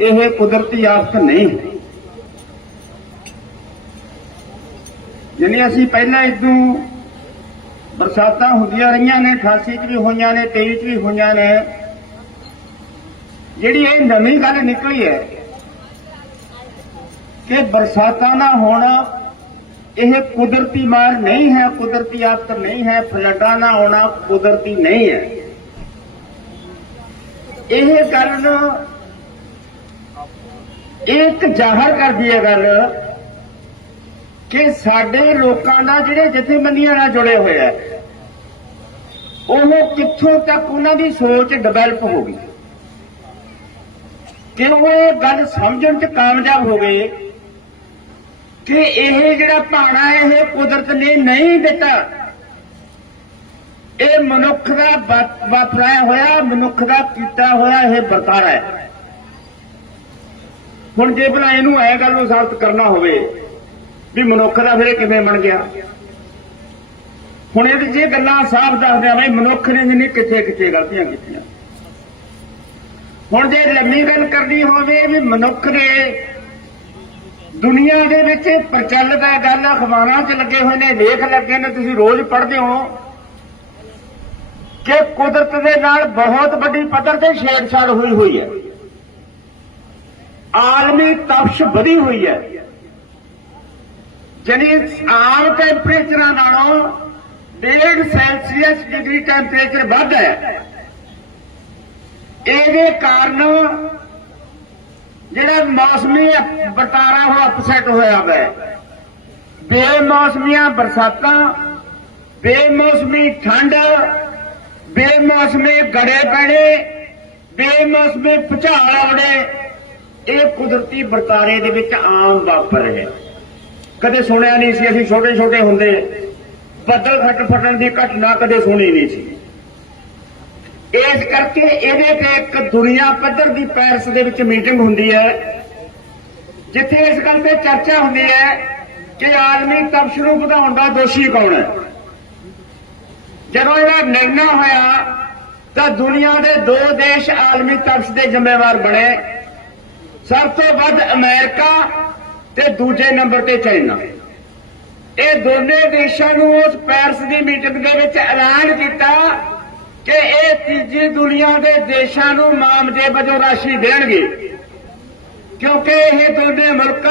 ਇਹ ਕੁਦਰਤੀ ਆਫਤ ਨਹੀਂ। ਹੈ ਜਿਵੇਂ ਅਸੀਂ ਪਹਿਲਾਂ ਇਦੋਂ ਬਰਸਾਤਾਂ ਹੁੰਦੀਆਂ ਰਹੀਆਂ ਨੇ 88 ਚ ਵੀ ਹੋਈਆਂ ਨੇ 23 ਚ ਵੀ ਹੋਈਆਂ ਨੇ। ਜਿਹੜੀ ਇਹ ਨਵੀਂ ਗੱਲ ਨਿਕਲੀ ਹੈ ਕਿ ਬਰਸਾਤਾਂ ਨਾ ਹੋਣਾ, ਇਹ ਕੁਦਰਤੀ ਮਾਰ ਨਹੀਂ ਹੈ, ਕੁਦਰਤੀ ਆਫਤ ਨਹੀਂ ਹੈ, ਫਲੱਡਾਂ ਨਾ ਹੋਣਾ ਕੁਦਰਤੀ ਨਹੀਂ ਹੈ। ਇਹ ਕਾਰਨ ਇੱਕ ਜ਼ਾਹਰ ਕਰਦੀ ਹੈ ਗੱਲ ਕਿ ਸਾਡੇ ਲੋਕਾਂ ਦਾ ਜਿਹੜੇ ਜਥੇਬੰਦੀਆਂ ਨਾਲ ਜੁੜੇ ਹੋਏ ਆ, ਉਹ ਕਿੱਥੋਂ ਤੱਕ ਉਹਨਾਂ ਦੀ ਸੋਚ ਡਿਵੈਲਪ ਹੋ ਗਈ? ਕਿ ਉਹ ਇਹ ਗੱਲ ਸਮਝਣ ਚ ਕਾਮਯਾਬ ਹੋ ਗਏ ਕਿ ਇਹ ਜਿਹੜਾ ਭਾਣਾ ਹੈ, ਇਹ ਕੁਦਰਤ ਨੇ ਨਹੀਂ ਦਿੱਤਾ। ਇਹ ਮਨੁੱਖ ਦਾ ਵਾ- ਵਾਪਰਾਇਆ ਹੋਇਆ, ਮਨੁੱਖ ਦਾ ਕੀਤਾ ਹੋਇਆ, ਇਹ ਵਰਤਾਰਾ ਹੈ। ਹੁਣ ਜੇ ਭਲਾ ਇਹਨੂੰ ਐ ਗੱਲ ਨੂੰ ਸਾਬਤ ਕਰਨਾ ਹੋਵੇ ਵੀ ਮਨੁੱਖ ਦਾ ਫਿਰ ਕਿਵੇਂ ਬਣ ਗਿਆ? ਹੁਣ ਇਹਦੇ ਜੇ ਗੱਲਾਂ ਸਾਫ਼ ਦੱਸਦਿਆਂ ਬਈ ਮਨੁੱਖ ਨੇ ਨਹੀਂ ਕਿੱਥੇ ਕਿੱਥੇ ਗਲਤੀਆਂ ਕੀਤੀਆਂ। ਹੁਣ ਜੇ ਲੰਮੀ ਗੱਲ ਕਰਨੀ ਹੋਵੇ ਵੀ ਮਨੁੱਖ ਨੇ ਦੁਨੀਆ ਦੇ ਵਿੱਚ ਪ੍ਰਚਲਿਤ ਹੈ ਗੱਲ ਅਖਬਾਰਾਂ 'ਚ ਲੱਗੇ ਹੋਏ ਨੇ, ਲੇਖ ਲੱਗੇ ਨੇ, ਤੁਸੀਂ ਰੋਜ਼ ਪੜ੍ਹਦੇ ਹੋ ਕਿ ਕੁਦਰਤ ਦੇ ਨਾਲ ਬਹੁਤ ਵੱਡੀ ਪੱਧਰ ਤੇ ਛੇੜਛਾੜ ਹੋਈ ਹੋਈ ਹੈ। ਆਲਮੀ ਤਪਸ਼ ਵਧੀ ਹੋਈ ਹੈ। ਜਾਨੀ ਆਮ ਟੈਂਪਰੇਚਰਾਂ ਨਾਲੋਂ 1.5 ਸੈਲਸੀਅਸ ਡਿਗਰੀ ਟੈਂਪਰੇਚਰ ਵੱਧ ਹੈ। ਇਹਦੇ ਕਾਰਨ ਜਿਹੜਾ ਮੌਸਮੀ ਵਰਤਾਰਾ ਉਹ ਅਪਸੈਟ ਹੋਇਆ ਹੈ ਬੇਮੌਸਮੀਆਂ ਬਰਸਾਤਾਂ, ਬੇਮੌਸਮੀ ਠੰਡ, ਬੇਮੌਸਮੀ ਗੜੇ ਪੈਣੇ, ਬੇਮੌਸਮੀ ਭੁਚਾਲ ਆਉਣੇ। ਇਹ ਕੁਦਰਤੀ ਵਰਤਾਰੇ ਦੇ ਵਿੱਚ ਆਮ ਵਾਪਰ ਰਿਹਾ ਕਦੇ ਸੁਣਿਆ ਨਹੀਂ ਸੀ, ਅਸੀਂ ਛੋਟੇ ਛੋਟੇ ਹੁੰਦੇ ਬੱਦਲ ਫਟ ਫਟਣ ਦੀ ਘਟਨਾ ਕਦੇ ਸੁਣੀ ਨਹੀਂ ਸੀ। ਇਸ ਕਰਕੇ ਇਹਦੇ ਤੇ ਇੱਕ ਦੁਨੀਆ ਪੱਧਰ ਦੀ ਪੈਰਿਸ ਦੇ ਵਿੱਚ ਮੀਟਿੰਗ ਹੁੰਦੀ ਹੈ, ਜਿੱਥੇ ਇਸ ਗੱਲ ਤੇ ਚਰਚਾ ਹੁੰਦੀ ਹੈ ਕਿ ਆਲਮੀ ਤਪਸ਼ ਨੂੰ ਵਧਾਉਣ ਦਾ ਦੋਸ਼ੀ ਕੌਣ ਹੈ। ਜਦੋਂ ਇਹਦਾ ਨਿਰਣਾ ਹੋਇਆ, ਤਾਂ ਦੁਨੀਆ ਦੇ ਦੋ ਦੇਸ਼ ਆਲਮੀ ਤਪਸ਼ ਦੇ ਜ਼ਿੰਮੇਵਾਰ ਬਣੇ। ਸਭ ਤੋਂ ਵੱਧ ਅਮਰੀਕਾ ਤੇ ਦੂਜੇ ਨੰਬਰ ਤੇ ਚਾਈਨਾ। ਇਹ ਦੋਨੇ ਦੇਸ਼ਾਂ ਨੂੰ ਉਸ ਪੈਰਿਸ ਦੀ ਮੀਟਿੰਗ ਦੇ ਵਿੱਚ ਐਲਾਨ ਕੀਤਾ ਕਿ ਇਹ ਤੀਜੀ ਦੁਨੀਆ ਦੇ ਦੇਸ਼ਾਂ ਨੂੰ ਮਾਮਜੇ ਵਜੋਂ ਰਾਸ਼ੀ ਦੇਣਗੇ। ਕਿਉਂਕਿ ਇਹ ਦੋਨੇ ਮੁਲਕ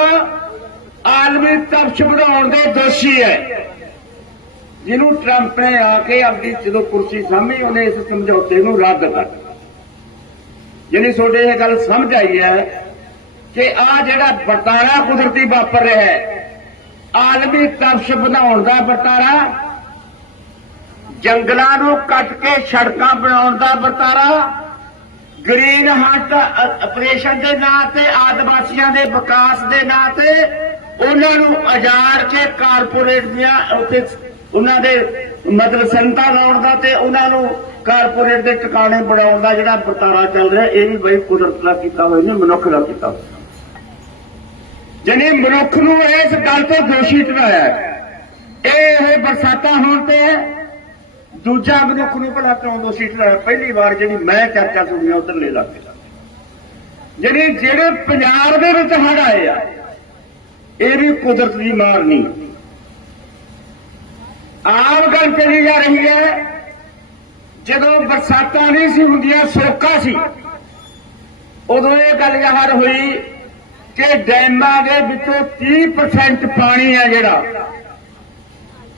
ਆਲਮੀ ਤਪਸ਼ ਵਧਾਉਣ ਦੇ ਦੋਸ਼ੀ ਹੈ। ਜਿਹਨੂੰ ਟਰੰਪ ਨੇ ਆ ਕੇ ਆਪਣੀ ਜਦੋਂ ਕੁਰਸੀ ਸਾਹਮਣੀ ਉਹਨੇ ਇਸ ਸਮਝੌਤੇ ਨੂੰ ਰੱਦ ਕਰ ਦਿੱਤਾ। ਜਿਹਨੇ ਤੁਹਾਡੇ ਇਹ ਗੱਲ ਸਮਝ ਆਈ ਹੈ ਕਿ ਆ ਜਿਹੜਾ ਵਰਤਾਰਾ ਕੁਦਰਤੀ ਵਾਪਰ ਰਿਹਾ ਹੈ, ਆਲਮੀ ਤਪਸ਼ ਵਧਾਉਣ ਦਾ ਵਰਤਾਰਾ, ਜੰਗਲਾਂ ਨੂੰ ਕੱਟ ਕੇ ਸੜਕਾਂ ਬਣਾਉਣ ਦਾ ਵਰਤਾਰਾ ਗ੍ਰੀਨ ਹਟ ਆਪਰੇਸ਼ਨ ਦੇ ਨਾਂ ਤੇ, ਆਦਿਵਾਸੀਆਂ ਦੇ ਵਿਕਾਸ ਦੇ ਨਾਂ ਤੇ, ਉਹਨਾਂ ਨੂੰ ਅਜਾਰ ਕੇ ਕਾਰਪੋਰੇਟ ਦੀਆਂ ਉੱਤੇ ਉਹਨਾਂ ਦੇ ਮਤਲਬ ਸੰਤਾ ਲਾਉਣ ਦਾ ਤੇ ਉਹਨਾਂ ਨੂੰ ਕਾਰਪੋਰੇਟ ਦੇ ਟਿਕਾਣੇ ਬਣਾਉਣ ਦਾ ਜਿਹੜਾ ਵਰਤਾਰਾ ਚੱਲ ਰਿਹਾ, ਇਹ ਵੀ ਬਈ ਕੁਦਰਤ ਦਾ ਕੀਤਾ ਹੋਇਆ ਨਹੀਂ ਮਨੁੱਖ ਦਾ ਕੀਤਾ ਹੋਇਆ। ਜਿਹਨੇ ਮਨੁੱਖ ਨੂੰ ਇਸ ਗੱਲ ਤੋਂ ਦੋਸ਼ੀ ਠਹਿਰਾਇਆ ਇਹ ਇਹ ਬਰਸਾਤਾਂ ਹੋਣ ਤੇ ਦੂਜਾ ਮਨੁੱਖ ਨੂੰ ਭਲਾ ਕਿਉਂ ਦੋਸ਼ੀ ਠਹਿਰਾਇਆ? ਪਹਿਲੀ ਵਾਰ ਜਿਹੜੀ ਮੈਂ ਚਰਚਾ ਸੁਣੀ ਉਧਰਲੇ ਇਲਾਕੇ ਦਾ ਜਿਹੜੇ ਜਿਹੜੇ ਪੰਜਾਬ ਦੇ ਵਿੱਚ ਹੜ ਆਏ ਆ, ਇਹ ਵੀ ਕੁਦਰਤ ਦੀ ਮਾਰ ਨਹੀਂ। ਆਮ ਗੱਲ ਚਲੀ ਜਾ ਰਹੀ ਹੈ, ਜਦੋਂ ਬਰਸਾਤਾਂ ਨਹੀਂ ਸੀ ਹੁੰਦੀਆਂ ਸੋਕਾ ਸੀ, ਉਦੋਂ ਇਹ ਗੱਲ ਜ਼ਾਹਰ ਹੋਈ ਕਿ ਡੈਮਾਂ ਦੇ ਵਿੱਚੋਂ 30% ਪਾਣੀ ਹੈ ਜਿਹੜਾ।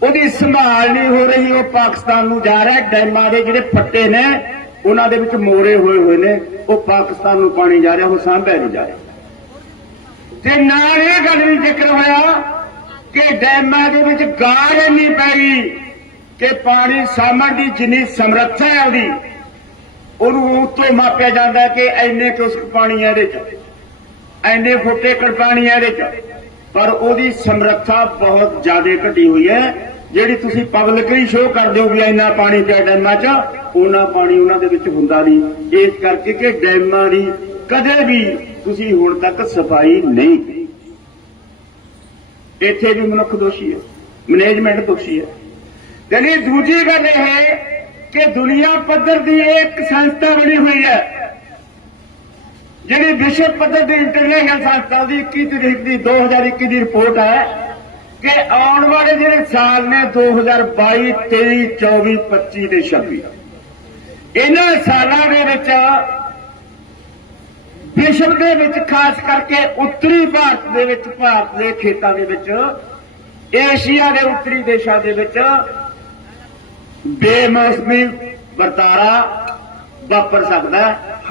ਉਹਦੀ ਸੰਭਾਲ ਨਹੀਂ ਹੋ ਰਹੀ, ਉਹ ਪਾਕਿਸਤਾਨ ਨੂੰ ਜਾ ਰਿਹਾ ਡੈਮਾਂ ਦੇ ਜਿਹੜੇ ਫੱਟੇ ਨੇ, ਉਹਨਾਂ ਦੇ ਵਿੱਚ ਮੋਰੇ ਹੋਏ ਹੋਏ ਨੇ। ਉਹ ਪਾਕਿਸਤਾਨ ਨੂੰ ਪਾਣੀ ਜਾ ਰਿਹਾ, ਉਹ ਸਾਂਭਿਆ ਨਹੀਂ ਜਾ ਰਿਹਾ। ਤੇ ਨਾਲ ਇਹ ਗੱਲ ਵੀ ਜ਼ਿਕਰ ਹੋਇਆ ਕਿ ਡੈਮਾਂ ਦੇ ਵਿੱਚ ਗਾੜ ਇੰਨੀ ਪੈ ਗਈ ਕਿ ਪਾਣੀ ਸਾਂਭਣ ਦੀ ਜਿੰਨੀ ਸਮਰੱਥਾ ਹੈ ਉਹਦੀ, ਉਹਨੂੰ ਉਤੋਂ ਮਾਪਿਆ ਜਾਂਦਾ ਕਿ ਐਨੇ ਕੁ ਪਾਣੀ ਹੈ ਇਹਦੇ ਚ। ਐਨੇ ਫੁੱਟ ਏਕੜ ਪਾਣੀ ਚ ਪਰ ਉਹਦੀ ਸਮਰੱਥਾ ਬਹੁਤ ਜ਼ਿਆਦਾ ਘਟੀ ਹੋਈ ਹੈ। ਜਿਹੜੀ ਤੁਸੀਂ ਪਬਲਿਕਲੀ ਸ਼ੋਅ ਕਰਦੇ ਹੋ ਵੀ ਇੰਨਾ ਪਾਣੀ ਪਿਆ ਡੈਮਾਂ 'ਚ ਉਹਨਾਂ ਪਾਣੀ ਉਹਨਾਂ ਦੇ ਵਿੱਚ ਹੁੰਦਾ ਨਹੀਂ। ਇਸ ਕਰਕੇ ਕਿ ਡੈਮਾਂ ਦੀ ਕਦੇ ਵੀ ਤੁਸੀਂ ਹੁਣ ਤੱਕ ਸਫ਼ਾਈ ਨਹੀਂ ਕੀਤੀ। ਇੱਥੇ ਵੀ ਮਨੁੱਖ ਦੋਸ਼ੀ ਹੈ, ਮੈਨੇਜਮੈਂਟ ਦੋਸ਼ੀ ਹੈ। ਤੇ ਦੂਜੀ ਗੱਲ ਇਹ ਹੈ ਕਿ ਦੁਨੀਆ ਪੱਧਰ ਦੀ ਇੱਕ ਸੰਸਥਾ ਬਣੀ ਹੋਈ ਹੈ। ਜਿਹੜੀ ਵਿਸ਼ਵ ਪੱਧਰ ਦੀ ਇੰਟਰਨੈਸ਼ਨਲ ਸੰਸਥਾ ਦੀ 21 ਤਰੀਕ ਦੀ 2021 ਦੀ ਰਿਪੋਰਟ ਹੈ ਕਿ ਆਉਣ ਵਾਲੇ ਜਿਹੜੇ ਸਾਲ ਨੇ 2022 23 24 25 ਤੇ 26 ਇਹਨਾਂ ਸਾਲਾਂ ਦੇ ਵਿੱਚ ਵਿਸ਼ਵ ਦੇ ਵਿੱਚ ਖਾਸ ਕਰਕੇ ਉੱਤਰੀ ਭਾਰਤ ਦੇ ਵਿੱਚ, ਭਾਰਤ ਦੇ ਖੇਤਾਂ ਦੇ ਵਿੱਚ, ਏਸ਼ੀਆ ਦੇ ਉੱਤਰੀ ਦੇਸ਼ਾਂ ਦੇ ਵਿੱਚ ਬੇਮੌਸਮੀ ਵਰਤਾਰਾ ਵਾਪਰ ਸਕਦਾ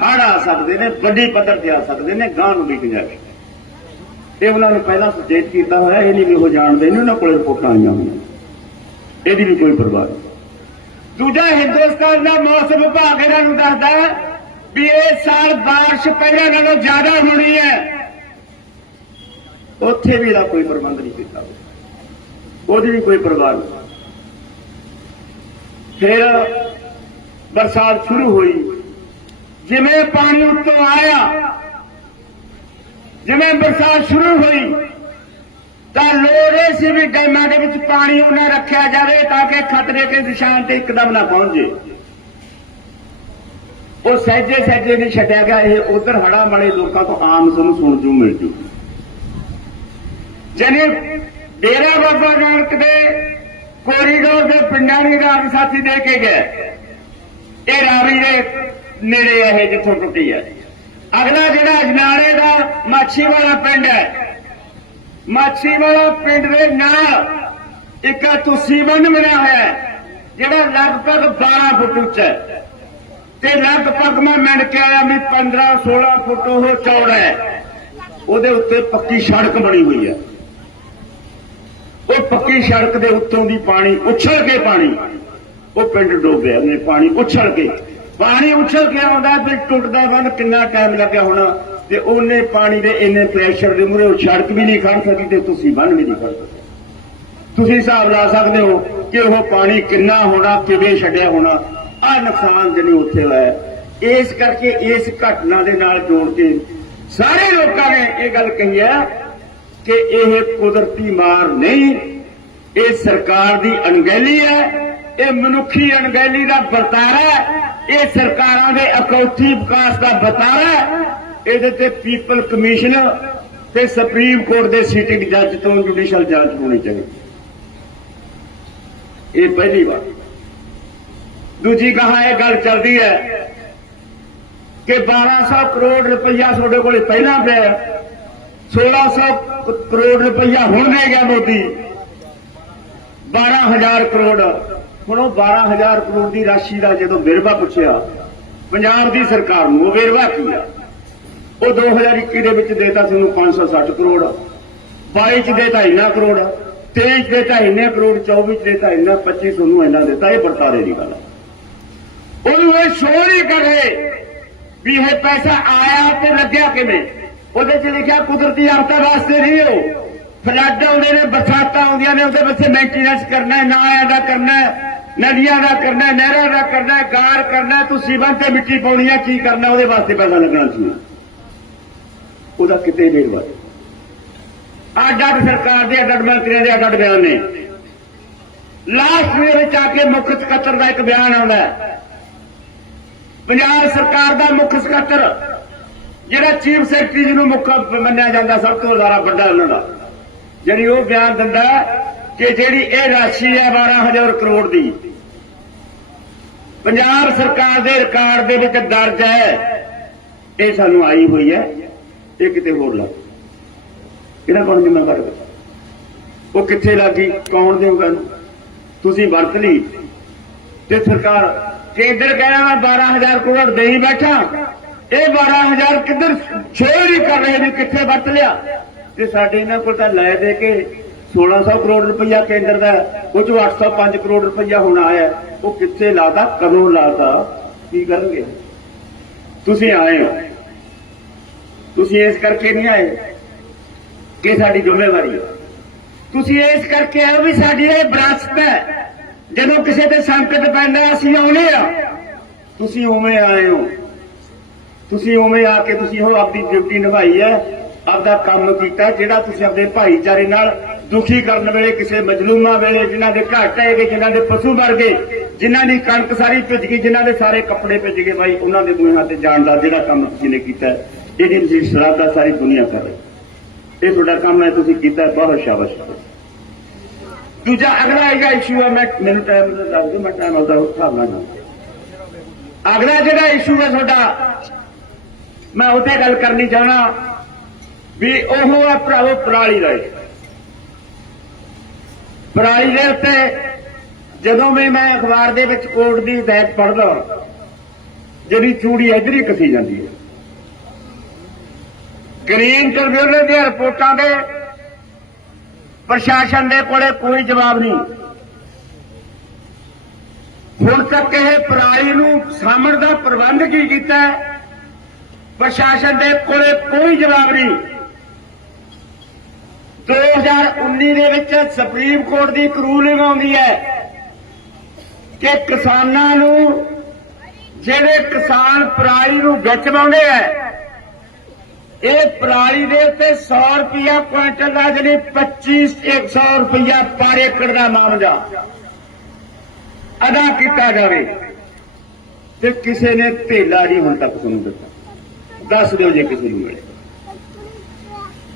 ਹੜ੍ਹ ਆ ਸਕਦੇ ਨੇ ਵੱਡੀ ਪੱਧਰ ਤੇ ਆ ਸਕਦੇ ਨੇ ਗਾਂ ਨੂੰ ਵੀ ਗੁੰਜਾਇਸ਼ ਇਹ ਉਹਨਾਂ ਨੂੰ ਪਹਿਲਾਂ ਸੁਚੇਤ ਕੀਤਾ ਹੋਇਆ ਇਹ ਨਹੀਂ ਵੀ ਉਹ ਜਾਣਦੇ ਨੇ ਉਹਨਾਂ ਕੋਲ ਰਿਪੋਰਟਾਂ ਆਈਆਂ ਹੋਈਆਂ ਇਹਦੀ ਵੀ ਕੋਈ ਪਰਵਾਹ ਨਹੀਂ ਦੂਜਾ ਹਿੰਦੁਸਤਾਨ ਦਾ ਮੌਸਮ ਵਿਭਾਗ ਇਹਨਾਂ ਨੂੰ ਦੱਸਦਾ ਹੈ ਵੀ ਇਸ ਸਾਲ بارش ਪਹਿਲਾਂ ਨਾਲੋਂ ਜ਼ਿਆਦਾ ਹੋਣੀ ਹੈ ਉੱਥੇ ਵੀ ਇਹਦਾ ਕੋਈ ਪ੍ਰਬੰਧ ਨਹੀਂ ਕੀਤਾ ਹੋਇਆ। ਉਹਦੀ ਵੀ ਕੋਈ ਪਰਵਾਹ ਨਹੀਂ ਫਿਰ ਬਰਸਾਤ ਸ਼ੁਰੂ ਹੋਈ। ਜਿਵੇਂ ਪਾਣੀ ਉੱਤੋਂ ਆਇਆ, ਜਿਵੇਂ ਬਰਸਾਤ ਸ਼ੁਰੂ ਹੋਈ, ਤਾਂ ਲੋੜ ਇਹ ਸੀ ਵੀ ਡੈਮਾਂ ਦੇ ਵਿੱਚ ਪਾਣੀ ਉਹਨਾਂ ਰੱਖਿਆ ਜਾਵੇ ਤਾਂ ਕਿ ਖਤਰੇ ਦੇ ਨਿਸ਼ਾਨ ਤੇ ਇੱਕਦਮ ਨਾ ਪਹੁੰਚੇ। ਉਹ ਸਹਿਜੇ ਸਹਿਜੇ ਨਹੀਂ ਛੱਡਿਆ ਗਿਆ, ਇਹ ਉਧਰ ਹੜਾ ਵਾਲੇ ਲੋਕਾਂ ਤੋਂ ਆਮ ਸਾਨੂੰ ਸੁਣ ਜੂ ਮਿਲ ਜੂ। ਜਨੇ ਡੇਰਾ ਬਾਬਾ ਨਾਨਕ ਦੇ ਕੋਰੀਡੋਰ ਦੇ ਪਿੰਡਾਂ ਦੀ ਰਾਜ ਸਾਥੀ ਦੇ ਕੇ ਗਏ। ਇਹ ਰਾਵੀ ਦੇ ਨੇੜੇ ਇਹ ਜਿੱਥੋਂ ਟੁੱਟੀ ਹੈ ਅਗਲਾ ਜਿਹੜਾ ਅਜਨਾਲੇ ਦਾ ਮਾਛੀ ਵਾਲਾ ਪਿੰਡ ਹੈ। ਮਾਛੀ ਵਾਲਾ ਪਿੰਡ ਦੇ ਨਾਲ ਇੱਕ ਤੁਸੀਂ ਬੰਨ ਬਣਿਆ ਹੋਇਆ ਹੈ, ਜਿਹੜਾ ਲਗਭਗ 12 ਫੁੱਟ ਉੱਚਾ ਹੈ। ਤੇ ਲਗਭਗ ਮੈਂ ਮਿਣ ਕੇ ਆਇਆ ਵੀ 15 16 ਫੁੱਟ ਉਹ ਚੌੜਾ ਹੈ। ਉਹਦੇ ਉੱਤੇ ਪੱਕੀ ਸੜਕ ਬਣੀ ਹੋਈ ਹੈ। ਉਹ ਪੱਕੀ ਸੜਕ ਦੇ ਉੱਤੋਂ ਦੀ ਪਾਣੀ, ਉਛਲ ਕੇ ਪਾਣੀ ਉਹ ਪਿੰਡ ਡੋਬਿਆ ਨੇ ਪਾਣੀ ਉਛਲ ਕੇ। ਪਾਣੀ ਉਛਲ ਕੇ ਆਉਂਦਾ ਫਿਰ ਟੁੱਟਦਾ ਬੰਨ ਕਿੰਨਾ ਟਾਈਮ ਲੱਗਿਆ ਹੋਣਾ। ਤੇ ਉਹਨੇ ਪਾਣੀ ਦੇ ਇੰਨੇ ਪ੍ਰੈਸ਼ਰ ਦੇ ਮੂਰੇ ਉਹ ਸੜਕ ਵੀ ਨਹੀਂ ਖੜ ਸਕੀ ਤੇ ਤੁਸੀਂ ਬੰਨ ਵੀ ਨਹੀਂ ਖੜ ਸਕੇ। ਤੁਸੀਂ ਹਿਸਾਬ ਲਾ ਸਕਦੇ ਹੋ ਕਿ ਉਹ ਪਾਣੀ ਕਿੰਨਾ ਹੋਣਾ, ਕਿਵੇਂ ਛੱਡਿਆ ਹੋਣਾ। ਆ ਨੁਕਸਾਨ ਜਿਹਨੂੰ ਉੱਥੇ ਹੋਇਆ ਇਸ ਕਰਕੇ ਇਸ ਘਟਨਾ ਦੇ ਨਾਲ ਜੋੜ ਕੇ ਸਾਰੇ ਲੋਕਾਂ ਨੇ ਇਹ ਗੱਲ ਕਹੀ ਹੈ ਕਿ ਇਹ ਕੁਦਰਤੀ ਮਾਰ ਨਹੀਂ, ਇਹ ਸਰਕਾਰ ਦੀ ਅਣਗਹਿਲੀ ਹੈ। ਇਹ ਮਨੁੱਖੀ ਅਣਗਹਿਲੀ ਦਾ ਵਰਤਾਰਾ ਹੈ। ਇਹ ਸਰਕਾਰਾਂ ਦੇ ਅਕੌਠੀ ਵਿਕਾਸ ਦਾ ਵਰਤਾਰਾ ਹੈ। ਇਹਦੇ ਤੇ ਪੀਪਲ ਕਮਿਸ਼ਨ ਤੇ ਸੁਪਰੀਮ ਕੋਰਟ ਦੇ ਸੀਟਿੰਗ ਜੱਜ ਤੋਂ ਜੁਡੀਸ਼ੀਅਲ ਜਾਂਚ ਹੋਣੀ ਚਾਹੀਦੀ ਇਹ ਪਹਿਲੀ ਵਾਰ। ਦੂਜੀ ਕਹਾ ਇਹ ਗੱਲ ਚੱਲਦੀ ਹੈ ਕਿ 1200 ਕਰੋੜ ਰੁਪਈਆ ਤੁਹਾਡੇ ਕੋਲ ਪਹਿਲਾਂ ਪਿਆ ਹੈ। 1600 ਕਰੋੜ ਰੁਪਈਆ ਹੁਣ ਦੇ ਗਿਆ ਮੋਦੀ। 12000 ਕਰੋੜ। ਹੁਣ ਉਹ 12000 ਕਰੋੜ ਦੀ ਰਾਸ਼ੀ ਦਾ ਜਦੋਂ ਵੇਰਵਾ ਪੁੱਛਿਆ, ਪੰਜਾਬ ਦੀ ਸਰਕਾਰ ਨੂੰ ਉਹ ਵੇਰਵਾ ਕੀ ਆ? ਉਹ 2021 ਦੇ ਵਿੱਚ ਦੇਤਾ ਤੁਹਾਨੂੰ 560 ਕਰੋੜ 22 ਚ ਦੇਤਾ ਇੰਨਾ ਕਰੋੜ 23 ਚ ਦੇਤਾ ਇੰਨੇ ਕਰੋੜ 24 ਚ ਦੇਤਾ ਇੰਨਾ 25 ਤੁਹਾਨੂੰ ਇੰਨਾ ਦਿੱਤਾ, ਇਹ ਵਰਤਾਰੇ ਦੀ ਗੱਲ ਉਹਨੂੰ ਇਹ ਸ਼ੋਰ ਹੀ ਕਰੇ ਵੀ ਇਹ ਪੈਸਾ ਆਇਆ ਤੇ ਲੱਗਿਆ ਕਿਵੇਂ? ਉਹਦੇ ਚ ਲਿਖਿਆ, ਕੁਦਰਤੀ ਆਫਤਾਂ ਵਾਸਤੇ ਨਹੀਂ ਉਹ। ਫਲੱਡ ਆਉਂਦੇ ਨੇ, ਬਰਸਾਤਾਂ ਆਉਂਦੀਆਂ ਨੇ, ਉਹਦੇ ਵਿੱਚ ਮੇਨਟੇਨੈਂਸ ਕਰਨਾ ਹੈ ਨਾਲਿਆਂ ਦਾ ਕਰਨਾ ਹੈ। ਨਦੀਆਂ ਦਾ ਕਰਨਾ, ਨਹਿਰਾਂ ਦਾ ਕਰਨਾ, ਗਾਰ ਕਰਨਾ ਹੈ ਤੁਸੀਂ ਤੇ ਮਿੱਟੀ ਪਾਉਣੀ ਹੈ ਕੀ ਕਰਨਾ, ਉਹਦੇ ਵਾਸਤੇ ਪੈਸਾ ਲੱਗਣਾ ਸੀ। ਉਹਦਾ ਕਿਤੇ ਨਹੀਂ ਅੱਡ ਅੱਡ ਸਰਕਾਰ ਦੇ ਅੱਡ ਅੱਡ ਮੰਤਰੀਆਂ ਦੇ ਅੱਡ ਅੱਡ ਬਿਆਨ ਨੇ। ਲਾਸਟ ਦੇ ਵਿੱਚ ਆ ਕੇ ਮੁੱਖ ਸਕੱਤਰ ਦਾ ਇੱਕ ਬਿਆਨ ਆਉਂਦਾ ਪੰਜਾਬ ਸਰਕਾਰ ਦਾ ਮੁੱਖ ਸਕੱਤਰ, ਜਿਹੜਾ ਚੀਫ ਸੈਕਟਰੀ ਜਿਹਨੂੰ ਮੁੱਖ ਮੰਨਿਆ ਜਾਂਦਾ, ਸਭ ਤੋਂ ਜ਼ਿਆਦਾ ਵੱਡਾ ਉਹਨਾਂ ਦਾ। ਜਿਹੜੀ ਉਹ ਬਿਆਨ ਦਿੰਦਾ ਕਿ ਜਿਹੜੀ ਇਹ ਰਾਸ਼ੀ ਹੈ 12000 ਕਰੋੜ ਦੀ। ਪੰਜਾਬ ਸਰਕਾਰ ਦੇ ਰਿਕਾਰਡ ਦੇ ਵਿੱਚ ਦਰਜ ਹੈ। ਇਹ ਸਾਨੂੰ ਆਈ ਹੋਈ ਹੈ ਇਹ ਕਿਤੇ ਹੋਰ ਲੱਗ। ਇਹਦਾ ਕੌਣ ਜ਼ਿੰਮੇਵਾਰ ਹੈ? ਉਹ ਕਿੱਥੇ ਲੱਗੀ ਕੌਣ ਦੇਊਗਾ ਤੁਸੀਂ ਵਰਤ ਲਈ। ਤੇ ਸਰਕਾਰ ਕੇਂਦਰ ਕਹਿੰਦਾ ਮੈਂ 12000 ਕਰੋੜ ਦੇਈ ਬੈਠਾ। ਇਹ 12000 ਕਿੱਧਰ ਛੋੜ ਹੀ ਕਰ ਰਹੇ ਨੇ? ਕਿੱਥੇ ਵਰਤ ਲਿਆ? ਤੇ ਸਾਡੇ ਇਹਨਾਂ ਕੋਲ ਤਾਂ ਲੈ ਦੇ ਕੇ 1600 ਕਰੋੜ ਰੁਪਈਆ ਕੇਂਦਰ ਦਾ ਉਹ ਚੋਂ 805 ਕਰੋੜ ਰੁਪਈਆ ਹੁਣ ਆਇਆ ਉਹ ਕਿੱਥੇ ਲਾਦਾ, ਕਦੋਂ ਲਾਦਾ, ਕੀ ਕਰਨਗੇ? ਤੁਸੀਂ ਆਏ ਹੋ। ਤੁਸੀਂ ਇਸ ਕਰਕੇ ਨਹੀਂ ਆਏ ਕਿ ਸਾਡੀ ਜ਼ਿੰਮੇਵਾਰੀ ਹੈ। ਤੁਸੀਂ ਇਸ ਕਰਕੇ ਆਏ ਵੀ ਸਾਡੀ ਇਹ ਵਿਰਾਸਤ ਹੈ। ਜਦੋਂ ਕਿਸੇ ਤੇ ਸੰਕਟ ਪੈਂਦਾ ਅਸੀਂ ਆਉਨੇ ਆ ਤੁਸੀਂ ਉਵੇਂ ਆਏ ਹੋ। ਤੁਸੀਂ ਉਵੇਂ ਆ ਕੇ ਤੁਸੀਂ ਉਹ ਆਪਣੀ ਡਿਊਟੀ ਨਿਭਾਈ ਹੈ, ਆਪਦਾ ਕੰਮ ਕੀਤਾ, ਜਿਹੜਾ ਤੁਸੀਂ ਆਪਣੇ ਭਾਈਚਾਰੇ ਨਾਲ ਦੁਖੀ ਕਰਨ ਵੇਲੇ ਕਿਸੇ ਮਜਲੂਮਾਂ ਵੇਲੇ ਜਿਨ੍ਹਾਂ ਦੇ ਘਰ ਟਹਿ ਗਏ ਜਿਨ੍ਹਾਂ ਦੇ ਪਸ਼ੂ ਮਰ ਗਏ ਜਿਨ੍ਹਾਂ ਦੀ ਕਣਕ ਸਾਰੀ ਭਿੱਜ ਗਈ ਜਿਨ੍ਹਾਂ ਦੇ ਸਾਰੇ ਕੱਪੜੇ ਭਿੱਜ ਗਏ ਭਾਈ ਉਹਨਾਂ ਦੇ ਮੂੰਹਾਂ ਤੇ ਜਾਣ ਦਾ ਜਿਹੜਾ ਕੰਮ ਤੁਸੀਂ ਨੇ ਕੀਤਾ ਹੈ, ਇਹਦੀ ਤੁਸੀਂ ਸ਼ਰਾਧਾ ਸਾਰੀ ਦੁਨੀਆ ਕਰੇ ਇਹ ਤੁਹਾਡਾ ਕੰਮ ਹੈ ਤੁਸੀਂ ਕੀਤਾ ਬਹੁਤ ਸ਼ਾਬਾਸ਼। ਦੂਜਾ ਅਗਲਾ ਇਹਦਾ ਇਸ਼ੂ ਹੈ ਮੈਂ ਮੈਨੂੰ ਟਾਈਮ ਦੱਸ ਦਿਓ ਮੈਂ ਟਾਈਮ ਆਉਂਦਾ ਉਸ ਹਿਸਾਬ ਨਾਲ ਅਗਲਾ ਜਿਹੜਾ ਇਸ਼ੂ ਹੈ ਤੁਹਾਡਾ ਮੈਂ ਉਹਤੇ ਗੱਲ ਕਰਨੀ ਚਾਹਣਾ ਵੀ ਉਹ ਹੈ ਭਰਾਵੋ ਪਰਾਲੀ ਦਾ issue। ਪਰਾਲੀ ਦੇ ਉੱਤੇ ਜਦੋਂ ਵੀ ਮੈਂ ਅਖਬਾਰ ਦੇ ਵਿੱਚ ਕੋਰਟ ਦੀ ਹਦਾਇਤ ਪੜ੍ਹਦਾ ਜਿਹੜੀ ਚੂੜੀ ਇੱਧਰ ਹੀ ਕਸੀ ਜਾਂਦੀ ਹੈ। ਗ੍ਰੀਨ ਟ੍ਰਿਬਿਊਨਲ ਦੀਆਂ ਰਿਪੋਰਟਾਂ ਦੇ ਪ੍ਰਸ਼ਾਸਨ ਦੇ ਕੋਲੇ ਕੋਈ ਜਵਾਬ ਨਹੀਂ। ਹੁਣ ਤੱਕ ਇਹ ਪਰਾਲੀ ਨੂੰ ਸਾਂਭਣ ਦਾ ਪ੍ਰਬੰਧ ਕੀ ਕੀਤਾ ਪ੍ਰਸ਼ਾਸਨ ਦੇ ਕੋਲੇ ਕੋਈ ਜਵਾਬ ਨਹੀਂ। 2019 ਦੇ ਵਿੱਚ ਸੁਪਰੀਮ ਕੋਰਟ ਦੀ ਇੱਕ ਰੂਲਿੰਗ ਆਉਂਦੀ ਹੈ ਕਿ ਕਿਸਾਨਾਂ ਨੂੰ, ਜਿਹੜੇ ਕਿਸਾਨ ਪਰਾਲੀ ਨੂੰ ਵਿੱਚ ਪਾਉਂਦੇ ਆ, ਇਹ ਪਰਾਲੀ ਦੇ ਉੱਤੇ 100 ਰੁਪਿਆ ਕੁਇੰਟਲ ਦਾ ਜਿਹੜੀ 25 100 ਰੁਪਿਆ ਪਰ ਏਕੜ ਦਾ ਮਾਮਲਾ ਅਦਾ ਕੀਤਾ ਜਾਵੇ। ਤੇ ਕਿਸੇ ਨੇ ਧੇਲਾ ਨਹੀਂ ਹੁਣ ਤੱਕ ਤੁਹਾਨੂੰ ਦਿੱਤਾ। ਦੱਸ ਦਿਓ ਜੇ ਕਿਸੇ ਨੂੰ ਮਿਲੇ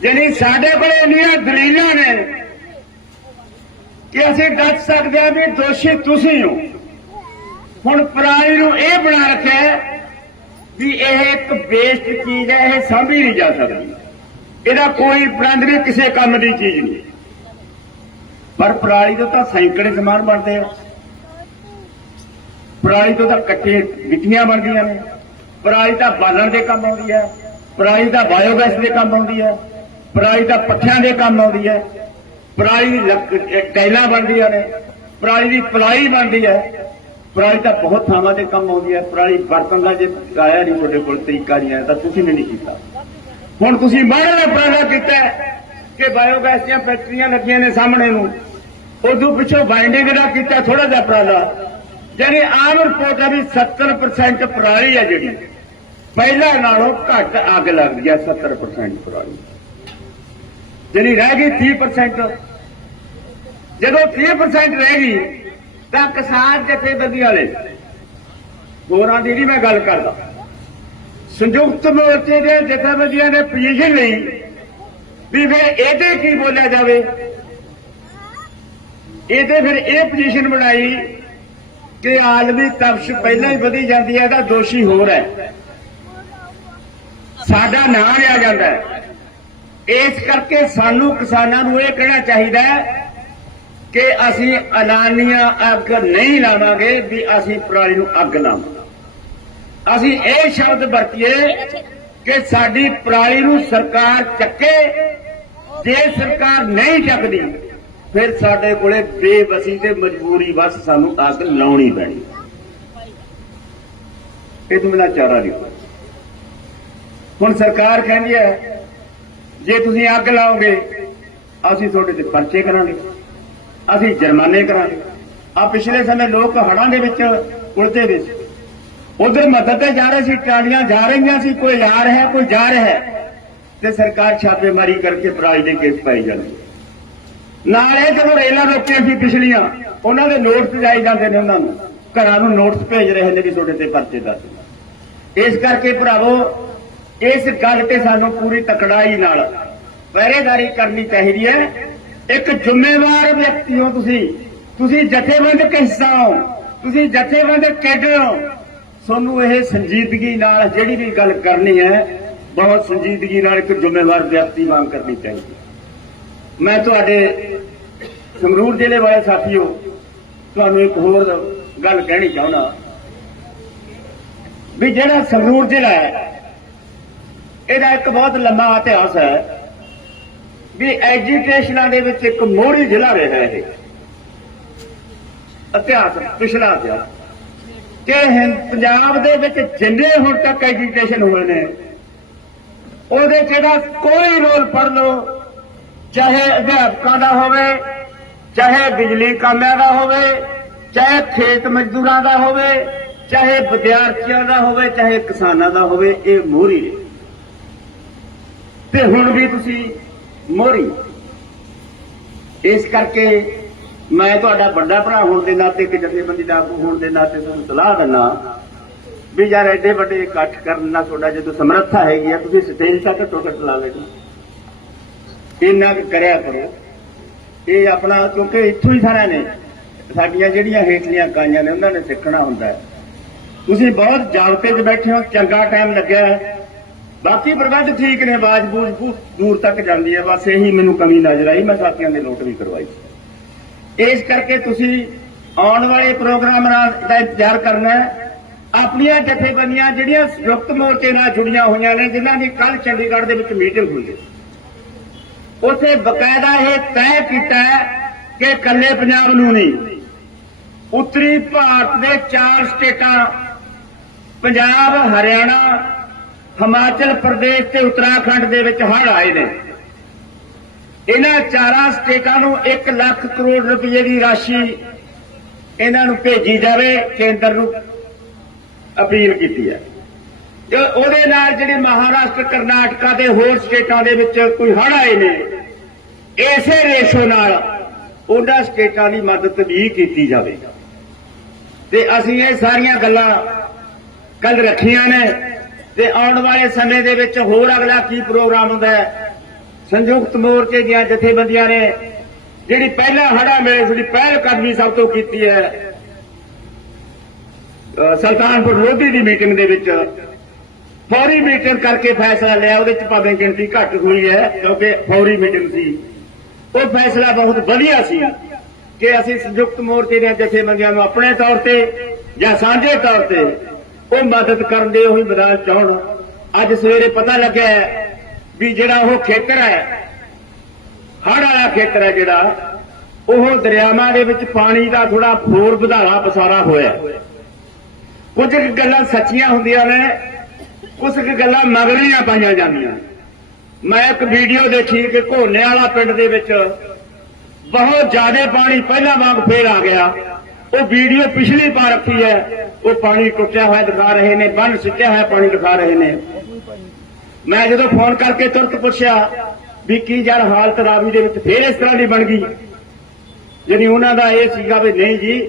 ਯਾਨੀ ਸਾਡੇ ਕੋਲ ਇੰਨੀਆਂ ਦਲੀਲਾਂ ਨੇ ਕਿ ਅਸੀਂ ਦੱਸ ਸਕਦੇ ਹਾਂ ਵੀ ਦੋਸ਼ੀ ਤੁਸੀਂ ਹੋ। ਹੁਣ ਪਰਾਲੀ ਨੂੰ ਇਹ ਬਣਾ ਰੱਖਿਆ ਵੀ ਇਹ ਇੱਕ ਵੇਸਟ ਚੀਜ਼ ਹੈ, ਇਹ ਸਾਂਭੀ ਨਹੀਂ ਜਾ ਸਕਦੀ। ਇਹਦਾ ਕੋਈ ਪ੍ਰਬੰਧ ਨਹੀਂ ਕਿਸੇ ਕੰਮ ਦੀ ਚੀਜ਼ ਨਹੀਂ। ਪਰ ਪਰਾਲੀ ਤੋਂ ਤਾਂ ਸੈਂਕੜੇ ਸਮਾਨ ਬਣਦੇ ਆ। ਪਰਾਲੀ ਤੋਂ ਤਾਂ ਕੱਚੇ ਗਿੱਟੀਆਂ ਬਣਦੀਆਂ ਨੇ। ਪਰਾਲੀ ਤਾਂ ਬਾਲਣ ਦੇ ਕੰਮ ਆਉਂਦੀ ਹੈ। ਪਰਾਲੀ ਤਾਂ ਬਾਇਓਗੈਸ ਦੇ ਕੰਮ ਆਉਂਦੀ ਹੈ। ਪਰਾਲੀ ਤਾਂ ਪੱਠਿਆਂ ਦੇ ਕੰਮ ਆਉਂਦੀ ਹੈ। ਪਰਾਲੀ ਦੀ ਬਣਦੀਆਂ ਨੇ। ਪਰਾਲੀ ਦੀ ਪਲਾਈ ਬਣਦੀ ਹੈ। ਪਰਾਲੀ ਤਾਂ ਬਹੁਤ ਥਾਵਾਂ ਦੇ ਕੰਮ ਆਉਂਦੀ ਹੈ। ਪਰਾਲੀ ਬਰਤਨ ਦਾ ਜੇ ਆਇਆ ਨਹੀਂ ਤੁਹਾਡੇ ਕੋਲ, ਤਰੀਕਾ ਨਹੀਂ ਆਇਆ, ਤਾਂ ਤੁਸੀਂ ਨੇ ਨਹੀਂ ਕੀਤਾ। ਹੁਣ ਤੁਸੀਂ ਮਾੜਾ ਦਾ ਉਪਰਾਲਾ ਕੀਤਾ ਕਿ ਬਾਇਓਗੈਸ ਦੀਆਂ ਫੈਕਟਰੀਆਂ ਲੱਗੀਆਂ ਨੇ ਸਾਹਮਣੇ ਨੂੰ। ਉਦੋਂ ਪਿੱਛੋਂ ਬਾਈਂਡਿੰਗ ਦਾ ਕੀਤਾ ਥੋੜਾ ਜਿਹਾ ਉਪਰਾਲਾ। ਯਾਨੀ ਆਮ ਰਿਪੋਰਟ ਹੈ ਵੀ 70% ਪਰਾਲੀ ਹੈ ਜਿਹੜੀ। ਪਹਿਲਾਂ ਨਾਲੋਂ ਘੱਟ ਅੱਗ ਲੱਗਦੀ ਹੈ 70% ਪਰਾਲੀ। ਜਿਹੜੀ ਰਹਿ ਗਈ 30% ਜਦੋਂ 30% ਰਹਿ ਗਈ, ਤਾਂ ਕਿਸਾਨ ਜਥੇਬੰਦੀ ਵਾਲੇ, ਹੋਰਾਂ ਦੀ ਨਹੀਂ ਮੈਂ ਗੱਲ ਕਰਦਾ। ਸੰਯੁਕਤ ਮੋਰਚੇ ਦੇ ਜਥੇਬੰਦੀਆਂ ਨੇ ਪੋਜੀਸ਼ਨ ਲਈ ਵੀ ਫਿਰ ਇਹਦੇ ਕੀ ਬੋਲਿਆ ਜਾਵੇ? ਇਹਦੇ ਫਿਰ ਇਹ ਪੋਜੀਸ਼ਨ ਬਣਾਈ ਕਿ ਆਲਮੀ ਤਪਸ਼ ਪਹਿਲਾਂ ਹੀ ਵਧੀ ਜਾਂਦੀ ਹੈ, ਇਹਦਾ ਦੋਸ਼ੀ ਹੋਰ ਹੈ। ਸਾਡਾ ਨਾਂ ਲਿਆ ਜਾਂਦਾ ਹੈ। ਇਸ ਕਰਕੇ ਸਾਨੂੰ ਕਿਸਾਨਾਂ ਨੂੰ ਇਹ ਕਹਿਣਾ ਚਾਹੀਦਾ ਕਿ ਅਸੀਂ ਐਲਾਨੀਆਂ ਅੱਗ ਨਹੀਂ ਲਾਵਾਂਗੇ ਵੀ ਅਸੀਂ ਪਰਾਲੀ ਨੂੰ ਅੱਗ ਲਾਵਾਂਗੇ। ਅਸੀਂ ਇਹ ਸ਼ਬਦ ਵਰਤੀਏ ਕਿ ਸਾਡੀ ਪਰਾਲੀ ਨੂੰ ਸਰਕਾਰ ਚੱਕੇ, ਜੇ ਸਰਕਾਰ ਨਹੀਂ ਚੱਕਦੀ, ਫਿਰ ਸਾਡੇ ਕੋਲੇ ਬੇਬਸੀ ਤੇ ਮਜਬੂਰੀ ਬਸ ਸਾਨੂੰ ਅੱਗ ਲਾਉਣੀ ਪੈਣੀ। ਇਹ ਤੋਂ ਬਿਨਾਂ ਚਾਰਾ ਨਹੀਂ ਹੁਣ ਸਰਕਾਰ ਕਹਿੰਦੀ ਹੈ ਜੇ ਤੁਸੀਂ ਅੱਗ ਲਾਓਗੇ, ਅਸੀਂ ਤੁਹਾਡੇ ਤੇ ਪਰਚੇ ਕਰਾਂਗੇ। ਅਸੀਂ ਜੁਰਮਾਨੇ ਕਰਾਂਗੇ। ਆ ਪਿਛਲੇ ਸਮੇਂ ਲੋਕ ਹੜਾਂ ਦੇ ਵਿੱਚ ਉਲਝੇ ਦੇ ਉਧਰ ਮਦਦ ਤੇ ਜਾ ਰਹੇ ਸੀ ਟਾਲੀਆਂ ਜਾ ਰਹੀਆਂ ਸੀ, ਕੋਈ ਆ ਰਿਹਾ, ਕੋਈ ਜਾ ਰਿਹਾ ਤੇ ਸਰਕਾਰ ਛਾਪੇਮਾਰੀ ਕਰਕੇ ਪਰਾਲੀ ਦੇ ਕੇਸ ਪਾਈ ਜਾਂਦੀ ਨਾਲ ਇਹ ਜਦੋਂ ਰੇਲਾਂ ਰੋਕੀਆਂ ਸੀ ਪਿਛਲੀਆਂ, ਉਹਨਾਂ ਦੇ ਨੋਟਸ ਜਾਈ ਜਾਂਦੇ ਨੇ ਉਹਨਾਂ ਨੂੰ। ਘਰਾਂ ਨੂੰ ਨੋਟਸ ਭੇਜ ਰਹੇ ਨੇ ਵੀ ਤੁਹਾਡੇ ਤੇ ਪਰਚੇ ਦੱਸ ਇਸ ਕਰਕੇ ਭਰਾਵੋ ਇਸ ਗੱਲ ਤੇ ਸਾਨੂੰ ਪੂਰੀ ਤਕੜਾਈ ਨਾਲ ਪਹਿਰੇਦਾਰੀ ਕਰਨੀ ਚਾਹੀਦੀ ਹੈ। ਇੱਕ ਜ਼ਿੰਮੇਵਾਰ ਵਿਅਕਤੀ ਹੋ ਤੁਸੀਂ। ਤੁਸੀਂ ਜਥੇਬੰਦਕ ਹਿੱਸਾ ਹੋ। ਤੁਸੀਂ ਜਥੇਬੰਦ ਕੈਡਰ ਹੋ। ਤੁਹਾਨੂੰ ਇਹ ਸੰਜੀਦਗੀ ਨਾਲ ਜਿਹੜੀ ਵੀ ਗੱਲ ਕਰਨੀ ਹੈ, ਬਹੁਤ ਸੰਜੀਦਗੀ ਨਾਲ ਇੱਕ ਜ਼ਿੰਮੇਵਾਰ ਵਿਅਕਤੀ ਵਾਂਗ ਕਰਨੀ ਚਾਹੀਦੀ ਮੈਂ ਤੁਹਾਡੇ ਸੰਗਰੂਰ ਜ਼ਿਲ੍ਹੇ ਵਾਲੇ ਸਾਥੀਓ, ਤੁਹਾਨੂੰ ਇੱਕ ਹੋਰ ਗੱਲ ਕਹਿਣੀ ਚਾਹੁੰਦਾ। ਵੀ ਜਿਹੜਾ ਸੰਗਰੂਰ ਜ਼ਿਲ੍ਹਾ ਹੈ ਇਹਦਾ ਇੱਕ ਬਹੁਤ ਲੰਮਾ ਇਤਿਹਾਸ ਹੈ ਵੀ ਐਜੂਕੇਸ਼ਨਾਂ ਦੇ ਵਿੱਚ ਇੱਕ ਮੋਹਰੀ ਜ਼ਿਲ੍ਹਾ ਰਿਹਾ ਇਹ। ਇਤਿਹਾਸ ਪਿਛਲਾ ਇਤਿਹਾਸ ਕਿ ਪੰਜਾਬ ਦੇ ਵਿੱਚ ਜਿੰਨੇ ਹੁਣ ਤੱਕ ਐਜੂਕੇਸ਼ਨ ਹੋਏ ਨੇ, ਉਹਦੇ ਜਿਹੜਾ ਕੋਈ ਰੋਲ ਪੜ ਲਓ, ਚਾਹੇ ਅਧਿਆਪਕਾਂ ਦਾ ਹੋਵੇ, ਚਾਹੇ ਬਿਜਲੀ ਕਾਮਿਆਂ ਦਾ ਹੋਵੇ, ਚਾਹੇ ਖੇਤ ਮਜ਼ਦੂਰਾਂ ਦਾ ਹੋਵੇ, ਚਾਹੇ ਵਿਦਿਆਰਥੀਆਂ ਦਾ ਹੋਵੇ, ਚਾਹੇ ਕਿਸਾਨਾਂ ਦਾ ਹੋਵੇ, ਇਹ ਮੋਹਰੀ ਤੇ ਹੁਣ ਵੀ ਤੁਸੀਂ ਮੋਹਰੀ। ਇਸ ਕਰਕੇ ਮੈਂ ਤੁਹਾਡਾ ਵੱਡਾ ਭਰਾ ਹੋਣ ਦੇ ਨਾਤੇ ਕਿ ਜਥੇਬੰਦੀ ਦਾ ਆਗੂ ਹੋਣ ਦੇ ਨਾਤੇ ਤੁਹਾਨੂੰ ਸਲਾਹ ਦਿੰਦਾ ਵੀ ਯਾਰ ਐਡੇ ਵੱਡੇ ਇਕੱਠ ਕਰਨ ਨਾਲ ਤੁਹਾਡਾ ਜਦੋਂ ਸਮਰੱਥਾ ਹੈਗੀ ਆ, ਤੁਸੀਂ ਸਟੇਜ ਤੱਕ ਟੋਕਟ ਲਾ ਲੈਣਾ। ਇੰਨਾ ਕੁ ਕਰਿਆ ਕਰੋ। ਇਹ ਆਪਣਾ, ਕਿਉਂਕਿ ਇੱਥੋਂ ਹੀ ਸਾਰਿਆਂ ਨੇ, ਸਾਡੀਆਂ ਜਿਹੜੀਆਂ ਹੇਠਲੀਆਂ ਇਕਾਈਆਂ ਨੇ, ਉਹਨਾਂ ਨੇ ਸਿੱਖਣਾ ਹੁੰਦਾ ਤੁਸੀਂ ਬਹੁਤ ਜਾਗਤੇ 'ਚ ਬੈਠੇ ਹੋ, ਚੰਗਾ ਟਾਈਮ ਲੱਗਿਆ ਬਾਕੀ ਪ੍ਰਬੰਧ ਠੀਕ ਨੇ ਬਾਜ ਬੂਝ ਬਹੁਤ ਦੂਰ ਤੱਕ ਜਾਂਦੀ ਹੈ, ਬਸ ਇਹੀ ਮੈਨੂੰ ਕਮੀ ਨਜ਼ਰ ਆਈ, ਮੈਂ ਸਾਥੀਆਂ ਦੇ ਨੋਟ ਵੀ ਕਰਵਾਈ। ਇਸ ਕਰਕੇ ਤੁਸੀਂ ਆਉਣ ਵਾਲੇ ਪ੍ਰੋਗਰਾਮਾਂ ਦਾ ਇੰਤਜ਼ਾਰ ਕਰਨਾ ਹੈ। ਆਪਣੀਆਂ ਜਥੇਬੰਦੀਆਂ ਜਿਹੜੀਆਂ ਸੰਯੁਕਤ ਮੋਰਚੇ ਨਾਲ ਜੁੜੀਆਂ ਹੋਈਆਂ ਨੇ, ਜਿਨ੍ਹਾਂ ਦੀ ਕੱਲ ਚੰਡੀਗੜ੍ਹ ਦੇ ਵਿੱਚ ਮੀਟਿੰਗ ਹੋਈ ਹੈ। ਉਥੇ ਬਕਾਇਦਾ ਇਹ ਤੈਅ ਕੀਤਾ ਕਿ ਇਕੱਲੇ ਪੰਜਾਬ ਨੂੰ ਨਹੀਂ, ਉੱਤਰੀ ਭਾਰਤ ਦੇ ਚਾਰ ਸਟੇਟਾਂ, ਪੰਜਾਬ, ਹਰਿਆਣਾ ਹਿਮਾਚਲ ਪ੍ਰਦੇਸ਼ ਤੇ ਉੱਤਰਾਖੰਡ ਦੇ ਵਿੱਚ ਹੜ੍ਹ ਆਏ ਨੇ। ਇਹਨਾਂ ਚਾਰਾਂ ਸਟੇਟਾਂ ਨੂੰ 1 ਲੱਖ ਕਰੋੜ ਰੁਪਏ ਦੀ ਰਾਸ਼ੀ ਇਹਨਾਂ ਨੂੰ ਭੇਜੀ ਜਾਵੇ, ਕੇਂਦਰ ਨੂੰ ਅਪੀਲ ਕੀਤੀ ਹੈ। ਤੇ ਉਹਦੇ ਨਾਲ ਜਿਹੜੇ ਮਹਾਰਾਸ਼ਟਰ, ਕਰਨਾਟਕਾ ਦੇ ਹੋਰ ਸਟੇਟਾਂ ਦੇ ਵਿੱਚ ਕੋਈ ਹੜ੍ਹ ਆਏ ਨੇ, ਇਸੇ ਰੇਸ਼ੋ ਨਾਲ ਉਹਨਾਂ ਸਟੇਟਾਂ ਦੀ ਮਦਦ ਵੀ ਕੀਤੀ ਜਾਵੇ ਤੇ ਅਸੀਂ ਇਹ ਸਾਰੀਆਂ ਗੱਲਾਂ ਕੱਲ ਰੱਖੀਆਂ ਨੇ। ਤੇ ਆਉਣ ਵਾਲੇ ਸਮੇਂ ਦੇ ਵਿੱਚ ਹੋਰ ਅਗਲਾ ਕੀ ਪ੍ਰੋਗਰਾਮ ਹੁੰਦਾ ਹੈ? ਸੰਯੁਕਤ ਮੋਰਚੇ ਦੀਆਂ ਜਥੇਬੰਦੀਆਂ ਨੇ ਜਿਹੜੀ ਪਹਿਲਾ ਹੜਾ ਮੇਰੇ ਜਿਹੜੀ ਪਹਿਲ ਕਦਮੀ ਸਭ ਤੋਂ ਕੀਤੀ ਹੈ ਸੁਲਤਾਨਪੁਰ ਲੋਧੀ ਦੀ ਮੀਟਿੰਗ ਦੇ ਵਿੱਚ ਫੌਰੀ ਮੀਟਿੰਗ ਕਰਕੇ ਫੈਸਲਾ ਲਿਆ, ਉਹਦੇ ਚ ਭਾਵੇਂ ਗਿਣਤੀ ਘੱਟ ਹੋਈ ਹੈ, ਕਿਉਂਕਿ ਫੌਰੀ ਮੀਟਿੰਗ ਸੀ। ਉਹ ਫੈਸਲਾ ਬਹੁਤ ਵਧੀਆ ਸੀ ਕਿ ਅਸੀਂ ਸੰਯੁਕਤ ਮੋਰਚੇ ਦੀਆਂ ਜਥੇਬੰਦੀਆਂ ਨੂੰ ਆਪਣੇ ਤੌਰ ਤੇ ਜਾਂ ਸਾਂਝੇ ਤੌਰ ਤੇ ਉਹ ਮਦਦ ਕਰਨ ਦੇ ਉਹੀ ਮੈਦਾਨ ਚਾਹਣ ਅੱਜ ਸਵੇਰੇ ਪਤਾ ਲੱਗਿਆ ਵੀ ਜਿਹੜਾ ਉਹ ਖੇਤਰ ਹੈ ਹੜ ਵਾਲਾ ਖੇਤਰ ਹੈ ਜਿਹੜਾ, ਉਹ ਦਰਿਆਵਾਂ ਦੇ ਵਿੱਚ ਪਾਣੀ ਦਾ ਥੋੜਾ ਹੋਰ ਵਧਾਵਾ ਪਸਾਰਾ ਹੋਇਆ। ਕੁਝ ਕੁ ਗੱਲਾਂ ਸੱਚੀਆਂ ਹੁੰਦੀਆਂ ਨੇ, ਕੁਝ ਕੁ ਗੱਲਾਂ ਮਗਰੀਆਂ ਪਾਈਆਂ ਜਾਂਦੀਆਂ। ਮੈਂ ਇੱਕ ਵੀਡੀਓ ਦੇਖੀ ਕਿ ਘੋਨੇ ਵਾਲਾ ਪਿੰਡ ਦੇ ਵਿੱਚ ਬਹੁਤ ਜ਼ਿਆਦਾ ਪਾਣੀ ਪਹਿਲਾਂ ਵਾਂਗ ਫੇਰ ਆ ਗਿਆ। ਉਹ ਵੀਡੀਓ ਪਿਛਲੀ ਵਾਰ ਰੱਖੀ ਹੈ ਉਹ ਪਾਣੀ ਟੁੱਟਿਆ ਹੋਇਆ ਦਿਖਾ ਰਹੇ ਨੇ, ਬੰਨ ਸਿੱਟਿਆ ਹੋਇਆ ਪਾਣੀ ਦਿਖਾ ਰਹੇ ਨੇ। ਮੈਂ ਜਦੋਂ ਫੋਨ ਕਰਕੇ ਤੁਰਤ ਪੁੱਛਿਆ ਵੀ ਕੀ ਯਾਰ ਹਾਲਤ ਰਾਵੀ ਦੇ ਵਿੱਚ ਫੇਰ ਇਸ ਤਰ੍ਹਾਂ ਦੀ ਬਣ ਗਈ। ਜਿਹੜੀ ਉਹਨਾਂ ਦਾ ਇਹ ਸੀਗਾ ਵੀ ਨਹੀਂ ਜੀ,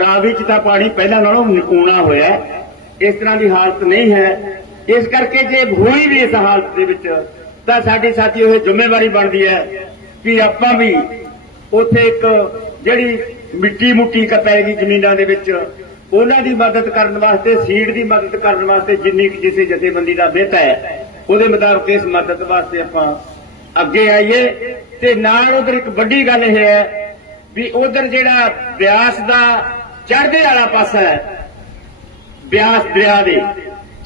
ਰਾਵੀ 'ਚ ਤਾਂ ਪਾਣੀ ਪਹਿਲਾਂ ਨਾਲੋਂ ਨਿਕੂਣਾ ਹੋਇਆ ਇਸ ਤਰ੍ਹਾਂ ਦੀ ਹਾਲਤ ਨਹੀਂ ਹੈ। ਇਸ ਕਰਕੇ ਜੇ ਹੋਈ ਵੀ ਇਸ ਹਾਲਤ ਦੇ ਵਿੱਚ, ਤਾਂ ਸਾਡੀ ਸਾਥੀ ਉਹ ਜ਼ਿੰਮੇਵਾਰੀ ਬਣਦੀ ਹੈ ਕਿ ਆਪਾਂ ਵੀ ਉੱਥੇ ਇੱਕ ਜਿਹੜੀ ਮਿੱਟੀ ਮੁੱਟੀ ਕਪੈਗੀ ਜ਼ਮੀਨਾਂ ਦੇ ਵਿੱਚ ਉਹਨਾਂ ਦੀ ਮਦਦ ਕਰਨ ਵਾਸਤੇ ਸੀਡ ਦੀ ਮਦਦ ਕਰਨ ਵਾਸਤੇ ਜਿੰਨੀ ਕਿਸੇ ਜਥੇਬੰਦੀ ਦਾ ਬਿਹਤ ਹੈ, ਉਹਦੇ ਮੁਤਾਬਕ ਇਸ ਮਦਦ ਵਾਸਤੇ ਆਪਾਂ ਅੱਗੇ ਆਈਏ। ਤੇ ਨਾਲ ਉਧਰ ਇੱਕ ਵੱਡੀ ਗੱਲ ਇਹ ਹੈ ਵੀ ਉਧਰ ਜਿਹੜਾ ਬਿਆਸ ਦਾ ਚੜ੍ਹਦੇ ਵਾਲਾ ਪਾਸਾ ਹੈ, ਬਿਆਸ ਦਰਿਆ ਦੇ,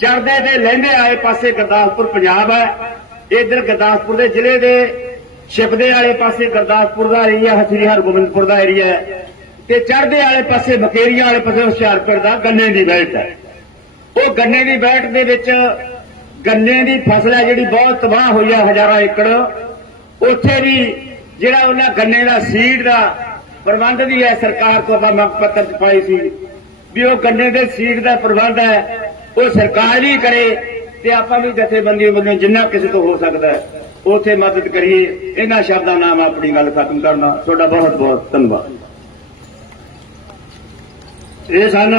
ਚੜ੍ਹਦੇ ਤੇ ਲਹਿੰਦੇ ਆਲੇ ਪਾਸੇ ਗੁਰਦਾਸਪੁਰ ਪੰਜਾਬ ਹੈ। ਇਧਰ ਗੁਰਦਾਸਪੁਰ ਦੇ ਜ਼ਿਲ੍ਹੇ ਦੇ ਛਿਪਦੇ ਵਾਲੇ ਪਾਸੇ ਗੁਰਦਾਸਪੁਰ ਦਾ ਏਰੀਆ ਸ੍ਰੀ ਹਰਗੋਬਿੰਦਪੁਰ ਦਾ ਏਰੀਆ ਹੈ। ਤੇ ਚੜ੍ਹਦੇ ਵਾਲੇ ਪਾਸੇ, ਬਕੇਰੀਆਂ ਵਾਲੇ ਪਾਸੇ ਹੁਸ਼ਿਆਰਪੁਰ ਦਾ ਗੰਨੇ ਦੀ ਬੈਲਟ ਹੈ। ਉਹ ਗੰਨੇ ਦੀ ਬੈਲਟ ਦੇ ਵਿੱਚ ਗੰਨੇ ਦੀ ਫਸਲ ਹੈ ਜਿਹੜੀ ਬਹੁਤ ਤਬਾਹ ਹੋਈ ਹੈ ਹਜ਼ਾਰਾਂ ਏਕੜ। ਉੱਥੇ ਵੀ ਜਿਹੜਾ ਉਹਨਾਂ ਗੰਨੇ ਦਾ ਸੀਡ ਦਾ ਪ੍ਰਬੰਧ ਵੀ ਹੈ, ਸਰਕਾਰ ਤੋਂ ਆਪਾਂ ਮੰਗ ਪੱਤਰ ਚ ਪਾਈ ਸੀ ਵੀ ਉਹ ਗੰਨੇ ਦੇ ਸੀਡ ਦਾ ਪ੍ਰਬੰਧ ਹੈ, ਉਹ ਸਰਕਾਰ ਹੀ ਕਰੇ ਤੇ ਆਪਾਂ ਵੀ ਜਥੇਬੰਦੀ ਵੱਲੋਂ ਜਿੰਨਾ ਕਿਸੇ ਤੋਂ ਹੋ ਸਕਦਾ ਹੈ, ਉਥੇ ਮਦਦ ਕਰੀਏ। ਇਹਨਾਂ ਸ਼ਬਦਾਂ ਨਾਲ ਮੈਂ ਆਪਣੀ ਗੱਲ ਖਤਮ ਕਰਨਾ ਤੁਹਾਡਾ ਬਹੁਤ ਬਹੁਤ ਧੰਨਵਾਦ। ਇਹ ਸਨ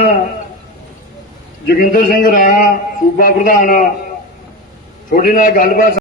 ਜੋਗਿੰਦਰ ਸਿੰਘ ਰਾਣਾ ਸੂਬਾ ਪ੍ਰਧਾਨ। ਤੁਹਾਡੇ ਨਾਲ ਗੱਲਬਾਤ